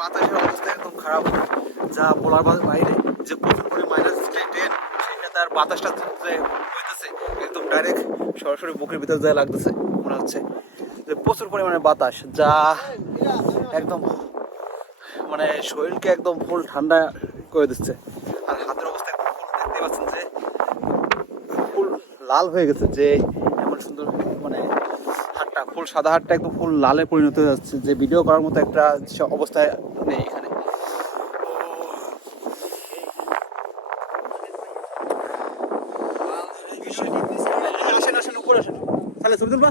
বাতাসের অবস্থা একদম খারাপ, যা বলার বাইরে। যে প্রচুর করে মাইনাস যে টেন, সেটা আর বাতাসটা যে হইতেছে একদম ডাইরেক্ট সরাসরি বুকের ভিতরে যা লাগতেছে, মনে হচ্ছে যে প্রচুর পরিমাণে বাতাস, যা একদম মানে শরীরকে একদম ফুল ঠান্ডা করে দিচ্ছে। আর হাতের অবস্থা একদম ফুল, দেখতে পাচ্ছেন যে ফুল লাল হয়ে গেছে, যে এমন সুন্দর মানে হাতটা ফুল সাদা, হাতটা একদম ফুল লালে পরিণত হয়ে যাচ্ছে, যে ভিডিও করার মতো একটা অবস্থায় নেই এখানে। আসেন আসেন উপরে আসেন, তাহলে ছবি তুলবা।